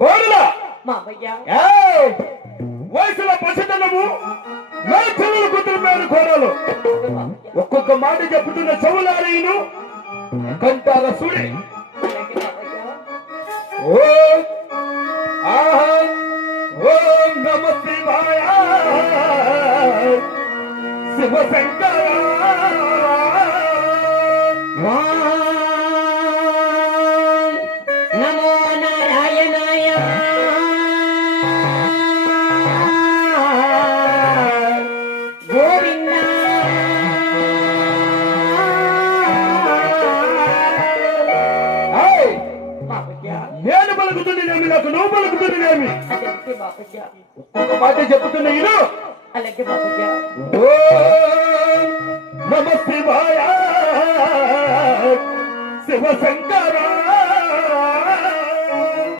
కోరులా మామయ్య వయసులో పసితనము నా చెవులు కూతురు పేరు కోరాలు ఒక్కొక్క మాట చెప్పుతున్న చెవులారీను కంటార సుడి ఓం ఆహా ఓం నమ శివాయ శివ శంకర నమో నారాయణాయ గోవింద నేను పలుకుతుండేమి నాకు నువ్వు పలుకుతుండేమి ఒక్కొక్క మాట చెప్పుతున్న ఇను అలాగే బాబయ్య ఓం నమ శివాయ శివ శంకర